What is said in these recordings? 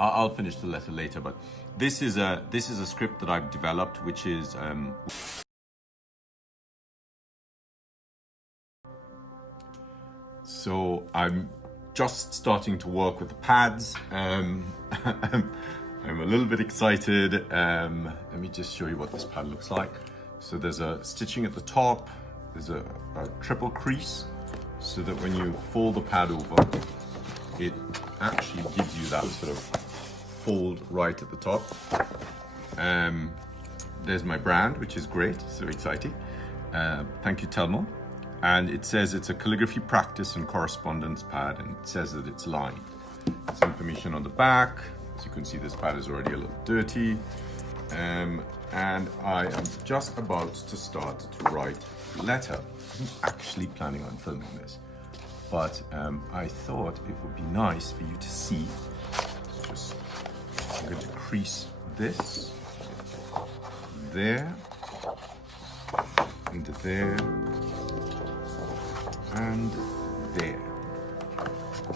I'll finish the letter later, but this is a script that I've developed, which is so I'm just starting to work with the pads. I'm a little bit excited. Let me just show you what this pad looks like. So there's a stitching at the top. There's a triple crease, so that when you fold the pad over, it actually gives you that sort of fold right at the top. There's my brand, which is great, so exciting. Thank you, Telmo. And it says it's a calligraphy practice and correspondence pad, and it says that it's lined. There's information on the back. As you can see, this pad is already a little dirty. And I am just about to start to write a letter. I'm actually planning on filming this, but I thought it would be nice for you to see. Just, I'm going to crease this, there, and there, and there,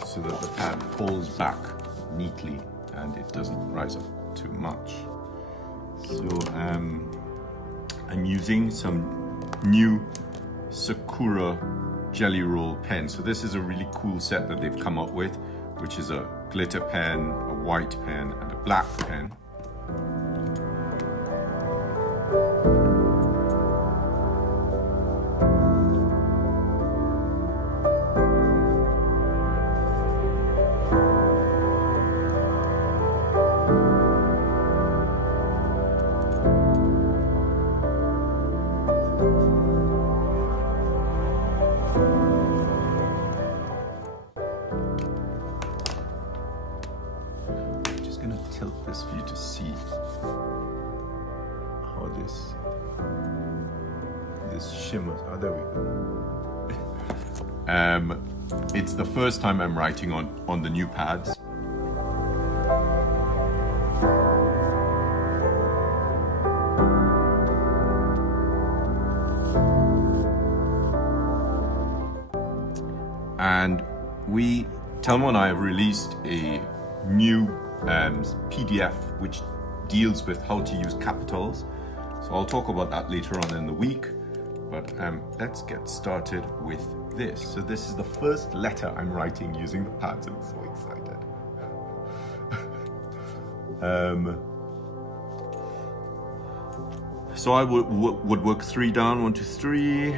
so that the pad falls back neatly and it doesn't rise up too much. So I'm using some new Sakura jelly roll pen. So this is a really cool set that they've come up with, which is a glitter pen, a white pen, and a black pen. Tilt this for you to see how this shimmers. Oh, there we go. It's the first time I'm writing on the new pads. And Telmo and I have released a new PDF which deals with how to use capitals. So I'll talk about that later on in the week, but let's get started with this. So this is the first letter I'm writing using the pads. I'm so excited. So I would work 3 down, 1, 2, 3.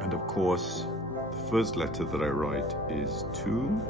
And of course, the first letter that I write is 2.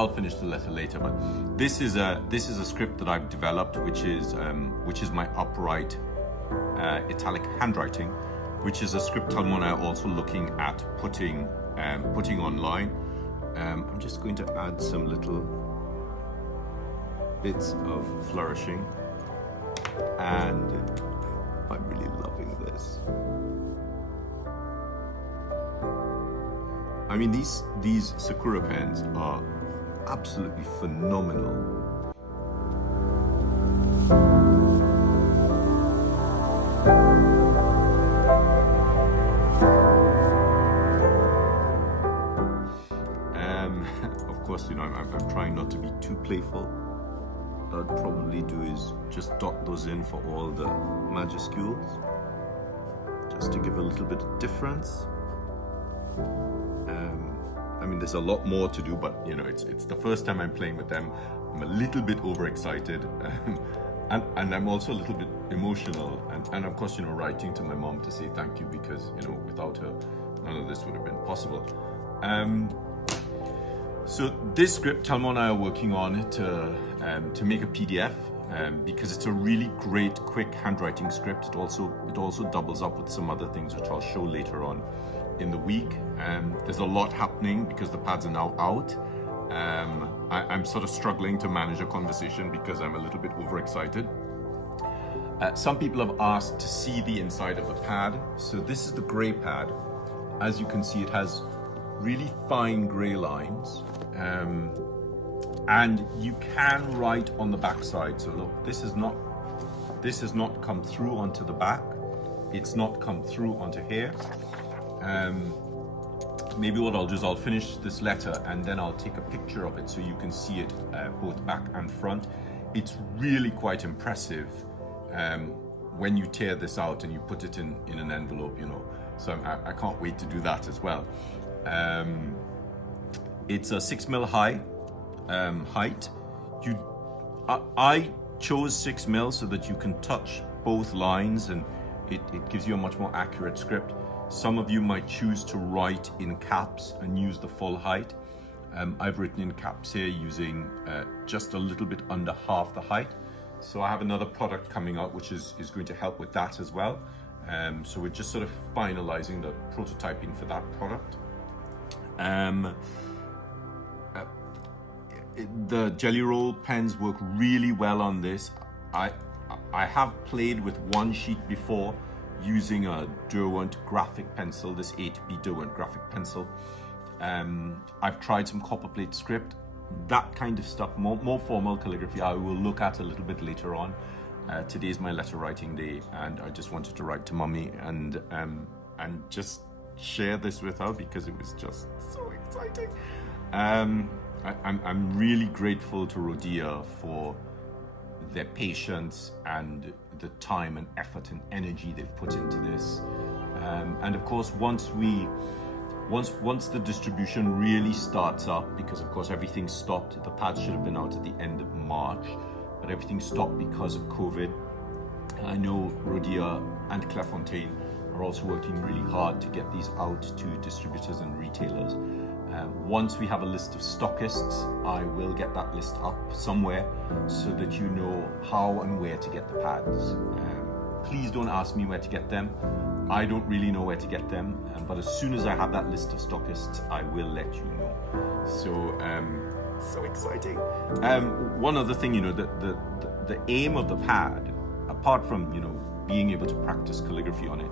I'll finish the letter later. But this is a script that I've developed, which is my upright italic handwriting, which is a script Talmor and I are also looking at putting online. I'm just going to add some little bits of flourishing, and I'm really loving this. I mean, these Sakura pens are absolutely phenomenal. Of course, you know, I'm trying not to be too playful. What I'd probably do is just dot those in for all the majuscules, just to give a little bit of difference. I mean, there's a lot more to do, but you know, it's the first time I'm playing with them. I'm a little bit overexcited, and I'm also a little bit emotional, and of course, you know, writing to my mom to say thank you, because you know, without her, none of this would have been possible. So this script, Talmor and I are working on to make a PDF, because it's a really great, quick handwriting script. It also doubles up with some other things, which I'll show later on in the week. There's a lot happening because the pads are now out. I'm sort of struggling to manage a conversation because I'm a little bit overexcited. Some people have asked to see the inside of the pad. So this is the gray pad. As you can see, it has really fine gray lines. And you can write on the back side. So look, this has not come through onto the back. It's not come through onto here. Maybe what I'll do is I'll finish this letter and then I'll take a picture of it so you can see it both back and front. It's really quite impressive when you tear this out and you put it in an envelope, you know. So I can't wait to do that as well. It's a 6mm high height. I chose 6mm so that you can touch both lines, and it gives you a much more accurate script. Some of you might choose to write in caps and use the full height. I've written in caps here using just a little bit under half the height. So I have another product coming out which is going to help with that as well. So we're just sort of finalizing the prototyping for that product. The Jelly Roll pens work really well on this. I have played with one sheet before using a Derwent graphic pencil, this 8B Derwent graphic pencil. I've tried some copperplate script. That kind of stuff, more formal calligraphy, I will look at a little bit later on. Today's my letter writing day, and I just wanted to write to Mummy and just share this with her because it was just so exciting. I'm really grateful to Rhodia for their patience and the time and effort and energy they've put into this. And of course, once the distribution really starts up, because of course everything stopped, the pads should have been out at the end of March, but everything stopped because of COVID. I know Rhodia and Clairefontaine are also working really hard to get these out to distributors and retailers. Once we have a list of stockists, I will get that list up somewhere so that you know how and where to get the pads. Please don't ask me where to get them. I don't really know where to get them, but as soon as I have that list of stockists, I will let you know. So exciting. One other thing, you know, the aim of the pad, apart from, you know, being able to practice calligraphy on it,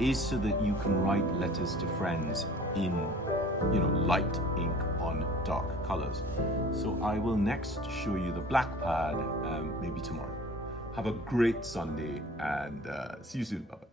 is so that you can write letters to friends in, you know, light ink on dark colors. So I will next show you the black pad, maybe tomorrow. Have a great Sunday, and see you soon. Bye-bye.